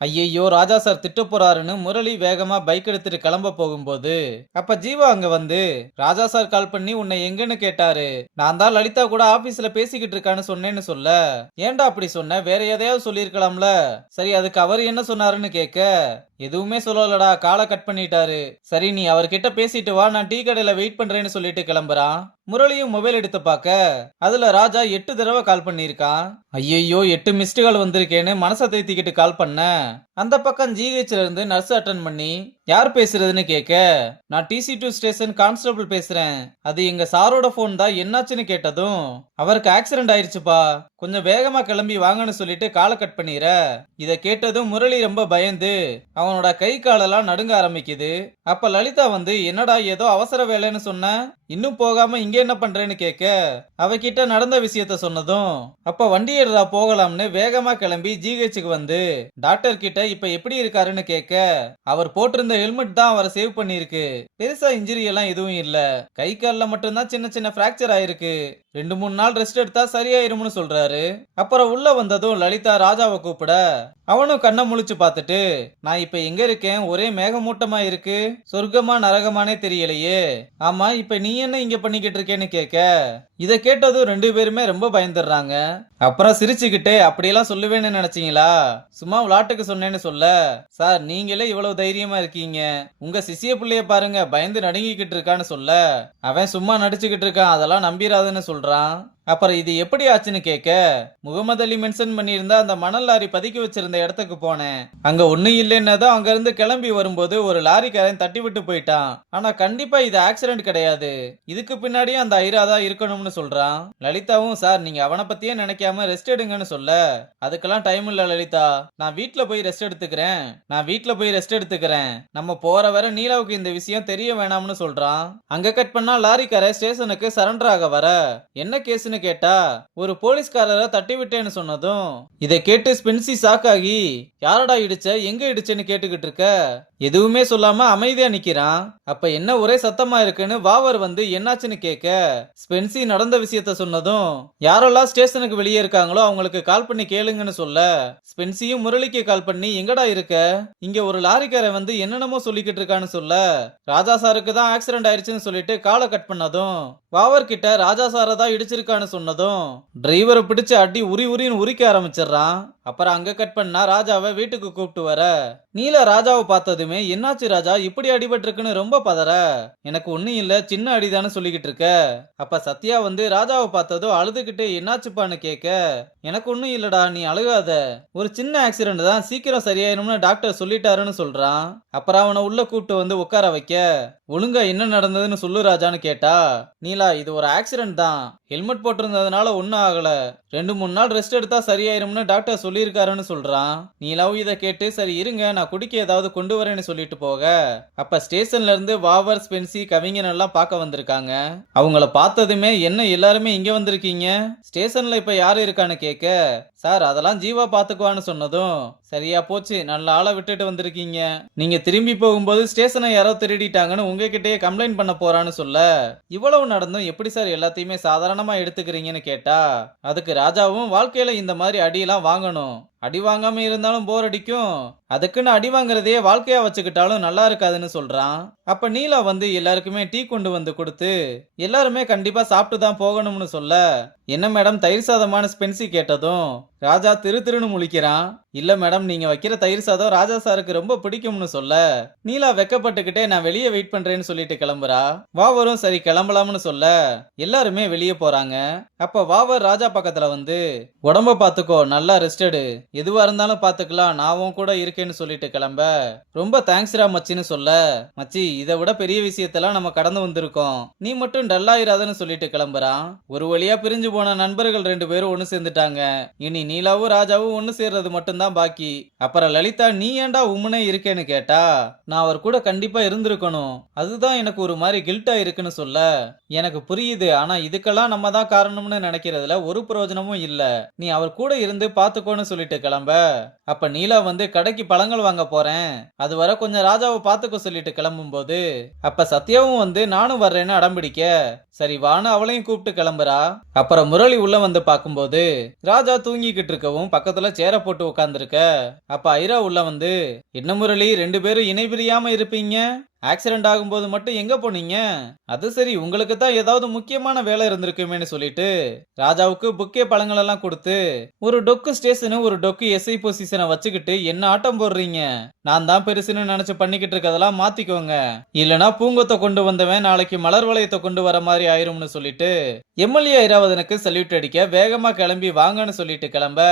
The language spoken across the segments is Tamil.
ஐயையோ ராஜா சார் திட்ட போறாருன்னு முரளி வேகமா பைக் எடுத்துட்டு கிளம்ப போகும்போது அப்ப ஜீவா அங்க வந்து ராஜா சார் கால் பண்ணி உன்னை எங்கன்னு கேட்டாரு. நான் தான் லலிதா கூட ஆபீஸ்ல பேசிக்கிட்டு இருக்கான்னு சொன்னேன்னு சொல்ல. ஏன்டா அப்படி சொன்ன, வேற எதையாவது சொல்லியிருக்கலாம்ல. சரி அதுக்கு அவர் என்ன சொன்னாருன்னு கேட்க, எதுவுமே சொல்லலடா, காலை கட் பண்ணிட்டாரு. சரி நீ அவர்கிட்ட பேசிட்டு வா, நான் டீ கடையில வெயிட் பண்றேன்னு சொல்லிட்டு கிளம்புறான். முரளியும் மொபைல் எடுத்து பார்க்க அதுல ராஜா 8 தடவை கால் பண்ணியிருக்கான். ஐயையோ 8 மிஸ்டு கால் வந்திருக்கேன்னு மனசை தேத்திக்கிட்டு கால் பண்ண அந்த பக்கம் ஜிஹெச்ல இருந்து நர்ஸ் அட்டன் பண்ணி யார் பேசுறதுன்னு கேட்க, நான் TC2 ஸ்டேஷன் கான்ஸ்டபிள் பேசுறேன், அது எங்க சாரோட போன் தான், என்னாச்சுன்னு கேட்டதும் அவருக்கு ஆக்சிடென்ட் ஆயிருச்சுப்பா, கொஞ்சம் வேகமா கிளம்பி வாங்கன்னு சொல்லிட்டு காலை கட் பண்ணிடுற. இத கேட்டதும் முரளி ரொம்ப பயந்து அவனோட கை காலெல்லாம் நடுங்க ஆரம்பிக்குது. அப்ப லலிதா வந்து என்னடா ஏதோ அவசர வேலைன்னு சொன்ன, இன்னும் போகாம இங்க என்ன பண்றேன்னு கேட்க அவகிட்ட நடந்த விஷயத்த சொன்னதும் அப்ப வண்டி எடுறா போகலாம்னு வேகமா கிளம்பி ஜிஹெச்சுக்கு வந்து டாக்டர் கிட்ட இப்ப எப்படி இருக்காருன்னு கேட்க, அவர் போட்டிருந்த ஹெல்மெட் தான் அவரை சேவ் பண்ணிருக்கு, பெருசா இன்ஜுரி எல்லாம் எதுவும் இல்ல, கை கால்ல மட்டும்தான் சின்ன சின்ன பிராக்சர் ஆயிருக்கு, 2-3 நாள் ரெஸ்ட் எடுத்தா சரியாயிரும்னு சொல்றாரு. அப்புறம் உள்ள வந்ததும் லலிதா ராஜாவை கூப்பிட அவனும் கண்ணை முழிச்சு பார்த்துட்டு, நான் இப்ப எங்க இருக்கேன், ஒரே மேகமூட்டமா இருக்கு, சொர்க்கமா நரகமானே தெரியலையே, ஆமா இப்ப நீ என்ன இங்க பண்ணிக்கிட்டு இருக்கேன்னு கேட்க, இத கேட்டதும் 2 பேருமே ரொம்ப பயந்துடுறாங்க. அப்புறம் சிரிச்சுக்கிட்டே அப்படியெல்லாம் சொல்லுவேன்னு நினைச்சீங்களா, சும்மா விளாட்டுக்கு சொன்னேன்னு சொல்ல, சார் நீங்களே இவ்வளவு தைரியமா இருக்கீங்க, உங்க சிசிய பிள்ளைய பாருங்க பயந்து நடுங்கிக்கிட்டு இருக்கான்னு சொல்ல, அவன் சும்மா நடிச்சுக்கிட்டு இருக்கான், அதெல்லாம் நம்பிராதுன்னு சொல்றான். அப்புறம் இது எப்படி ஆச்சுன்னு கேட்க, முகமது அலி மென்ஷன் பண்ணியிருந்தா அந்த மணல் லாரி பதுக்கி வச்சிருந்த இடத்துக்கு போனேன், அங்க ஒண்ணு இல்லைன்னதான் அங்க இருந்து கிளம்பி வரும்போது ஒரு லாரிக்காரன் தட்டி விட்டு போயிட்டான், ஆனா கண்டிப்பா இது ஆக்சிடென்ட் கிடையாது, இதுக்கு பின்னாடியே அந்த ஐரா தான் இருக்கணும்னு சொல்றான். லலிதாவும் சார் நீங்க அவனை பத்தியே நினைக்காம ரெஸ்ட் எடுங்கன்னு சொல்ல, அதுக்கெல்லாம் டைம் இல்ல லலிதா, நான் வீட்ல போய் ரெஸ்ட் எடுத்துக்கிறேன், நம்ம போற வர நீலாவுக்கு இந்த விஷயம் தெரிய வேணாம்னு சொல்றான். அங்க கட் பண்ணா லாரிக்கார ஸ்டேஷனுக்கு சரண்டர் ஆக வர, என்ன கேஸ்னு கேட்டா ஒரு போலீஸ்காரரை தட்டி விட்டேன்னு சொன்னதும் இதை கேட்டு ஸ்பென்சி ஷாக் ஆகி யாரடா இடிச்ச, எங்க இடிச்சேன்னு கேட்டுக்கிட்டு இருக்க, எதுவுமே சொல்லாம அமைதியா நிக்கிறான். அப்ப என்ன ஒரே சத்தமா இருக்குன்னு வாவர் வந்து என்னாச்சுன்னு கேட்க, ஸ்பென்சி நடந்த விஷயத்த சொன்னதும் யாரெல்லாம் ஸ்டேஷனுக்கு வெளியே இருக்காங்களோ அவங்களுக்கு கால் பண்ணி கேளுங்கன்னு சொல்ல, ஸ்பென்சியும் முரளிக்கு கால் பண்ணி எங்கடா இருக்க, இங்க ஒரு லாரிக்காரன் வந்து என்னென்னமோ சொல்லிக்கிட்டு இருக்கான்னு சொல்ல, ராஜா சாருக்கு தான் ஆக்சிடென்ட் ஆயிடுச்சுன்னு சொல்லிட்டு காலை கட் பண்ணதும் வாவர் கிட்ட ராஜா சாரை தான் இடிச்சிருக்கான்னு சொன்னதும் டிரைவரை பிடிச்சு அடி உரி உரின்னு உரிக்க ஆரம்பிச்சிடுறான். அப்புறம் அங்க கட் பண்ணா ராஜாவை வீட்டுக்கு கூப்பிட்டு வர, நீல ராஜாவை பார்த்ததுமே என்னாச்சு ராஜா இப்படி அடிபட்டிருக்குன்னு ரொம்ப பதற, எனக்கு ஒண்ணும் இல்ல சின்ன அடிதான்னு சொல்லிக்கிட்டு இருக்க. அப்ப சத்யா வந்து ராஜாவை பார்த்ததும் அழுதுகிட்டே என்னாச்சுப்பான்னு கேட்க, எனக்கு ஒண்ணும் இல்லடா நீ அழுகாத, ஒரு சின்ன ஆக்சிடென்ட் தான், சீக்கிரம் சரியாயிரும்னு டாக்டர் சொல்லிட்டாருன்னு சொல்றான். அப்புறம் அவனை உள்ள கூப்பிட்டு வந்து உட்கார வைக்க, ஒழுங்கா என்ன நடந்ததுன்னு சொல்லு ராஜான்னு கேட்டா, நீலா இது ஒரு ஆக்சிடென்ட் தான், ஹெல்மெட் போட்டிருந்ததுனால ஒன்னும் ஆகல, 2-3 நாள் ரெஸ்ட் எடுத்தா சரியாயிரும்னு டாக்டர் சொல்லியிருக்காருன்னு சொல்றான். நீலாவும் இதை கேட்டு சரி இருங்க நான் குடிக்க ஏதாவது கொண்டு வரேன்னு சொல்லிட்டு போக, அப்ப ஸ்டேஷன்ல இருந்து வாவர் ஸ்பென்சி கவிஞன் எல்லாம் பார்க்க வந்திருக்காங்க. அவங்கள பார்த்ததுமே என்ன எல்லாருமே இங்க வந்திருக்கீங்க, ஸ்டேஷன்ல இப்ப யாரு இருக்கான்னு கேட்க, சார் அதெல்லாம் ஜீவா பாத்துக்குவான்னு சொன்னதும் சரியா போச்சு, நல்ல ஆளை விட்டுட்டு வந்திருக்கீங்க, நீங்க திரும்பி போகும்போது ஸ்டேஷனை யாரோ திருடிட்டாங்கன்னு உங்ககிட்டயே கம்ப்ளைண்ட் பண்ண போறான்னு சொல்ல, இவ்வளவு நடந்தும் எப்படி சார் எல்லாத்தையுமே சாதாரணமா எடுத்துக்கிறீங்கன்னு கேட்டா, அதுக்கு ராஜாவும் வாழ்க்கையில இந்த மாதிரி அடியெல்லாம் வாங்கணும், அடி வாங்காம இருந்தாலும் போர் அடிக்கும், அதுக்குன்னு அடி வாங்குறதையே வாழ்க்கையா வச்சுக்கிட்டாலும் நல்லா இருக்காதுன்னு சொல்றான். அப்ப நீலா வந்து எல்லாருக்குமே டீ கொண்டு வந்து கொடுத்து எல்லாருமே கண்டிப்பா சாப்பிட்டு தான் போகணும்னு சொல்ல, என்ன மேடம் தயிர் சாதமான ஸ்பென்சி கேட்டதும் ராஜா திருன்னு முழிக்கிறான். இல்ல மேடம் நீங்க வைக்கிற தயிர் சாதம் ராஜா சாருக்கு ரொம்ப பிடிக்கும்னு சொல்ல, நீலா வெக்கப்பட்டுக்கிட்டே நான் வெளியே வெயிட் பண்றேன்னு சொல்லிட்டு கிளம்புறா. வாவரும் சரி கிளம்பலாம்னு சொல்ல எல்லாருமே வெளியே போறாங்க. அப்ப வாவர் ராஜா பக்கத்துல வந்து உடம்ப பாத்துக்கோ, நல்லா ரெஸ்ட் எடு, எதுவா இருந்தாலும் பாத்துக்கலாம், நான் உன் கூட இருக்கேன்னு சொல்லிட்டு கிளம்ப, ரொம்ப தேங்க்ஸ்ரா மச்சின்னு சொல்ல, மச்சி இதை விட பெரிய விஷயத்தெல்லாம் நம்ம கடந்து வந்திருக்கோம், நீ மட்டும் டல்லாயிராதன்னு சொல்லிட்டு கிளம்புறான். ஒரு வழியா பிரிஞ்சு போன நண்பர்கள் 2 பேரும் ஒண்ணு சேர்ந்துட்டாங்க. இனி நீலாவும் ராஜாவும் ஒண்ணு சேர்றது மட்டும்தான் பாக்கி. அப்புறம் லலிதா நீ ஏன்டா உம்மனே இருக்கேன்னு கேட்டா, நான் அவர் கூட கண்டிப்பா இருந்திருக்கணும், அதுதான் எனக்கு ஒரு மாதிரி கில்ட்டா இருக்குன்னு சொல்ல, எனக்கு புரியுது, ஆனா இதுக்கெல்லாம் நம்ம தான் காரணம்னு நினைக்கிறதுல ஒரு பிரயோஜனமும் இல்ல, நீ அவர் கூட இருந்து பாத்துக்கோன்னு சொல்லிட்டு கிளம்ப, அப்ப நீலா வந்து கடைக்கு பழங்கள் வாங்க போறேன், அது வர கொஞ்சம் ராஜாவை பாத்துக்க சொல்லிட்டு கிளம்பும்போது, அப்ப சத்யாவும் வந்து நானும் வர்றேன்னு அடம்பிடிக்க, சரி வான்னு அவளையும் கூப்பிட்டு கிளம்புறா. அப்புறம் முரளி உள்ள வந்து பாக்கும்போது ராஜா தூங்கிக்கிட்டு இருக்கவும் பக்கத்துல சேர போட்டு உட்கார்ந்திருக்க. அப்ப ஐரா உள்ள வந்து, என்ன முரளி 2 பேரும் இணை பிரியாம இருப்பீங்க, ஆக்சிடென்ட் ஆகும்போது மட்டும் எங்க போனீங்க? அது சரி, உங்களுக்கு தான் ஏதாவது முக்கியமான வேலை இருந்திருக்குமேன்னு சொல்லிட்டு ராஜாவுக்கு புக்கே பழங்கள் எல்லாம் கொடுத்து, ஒரு டொக்கு ஸ்டேஷனு ஒரு டொக்கு எஸ்ஐ பொசிஷனை வச்சுக்கிட்டு என்ன ஆட்டம் போடுறீங்க, நான் தான் பெருசுன்னு நினைச்சு பண்ணிக்கிட்டு இருக்கதெல்லாம் மாத்திக்கோங்க, இல்லனா பூங்கொத்தை கொண்டு வந்தவன் நாளைக்கு மலர் வளையத்தை கொண்டு வர மாதிரி ஆயிரும்னு சொல்லிட்டு எம்எல்ஏ ஐராவதனுக்கு சல்யூட் அடிக்க வேகமா கிளம்பி வாங்கன்னு சொல்லிட்டு கிளம்ப,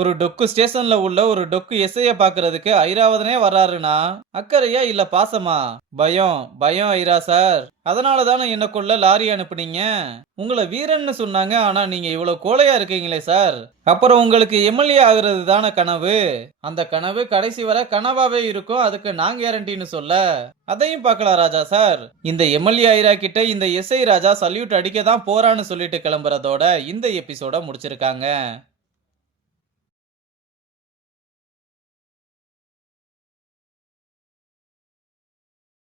ஒரு டொக்கு ஸ்டேஷன்ல உள்ள ஒரு டொக்கு எஸ்ஐய பாக்குறதுக்கு ஐராவதனே வர்றாருன்னா அக்கறையா இல்ல பாசமா? பயம் பயம் ஐரா சார், அதனால தானே என்ன கொள்ள லாரி அனுப்புனீங்க, உங்களை வீரன்னு சொன்னாங்க, ஆனா நீங்க இவ்வளவு கோழையா இருக்கீங்களே சார், அப்புறம் உங்களுக்கு எம்எல்ஏ ஆகுறது தானே கனவு, அந்த கனவு கடைசி வரை கனவாவே இருக்கும், அதுக்கு நான் கேரண்டின்னு சொல்ல, அதையும் பார்க்கலாம் ராஜா சார், இந்த எம்எல்ஏ ஐரா கிட்ட இந்த எஸ்ஐ ராஜா சல்யூட் அடிக்க தான் போறான்னு சொல்லிட்டு கிளம்புறதோட இந்த எபிசோட முடிச்சிருக்காங்க.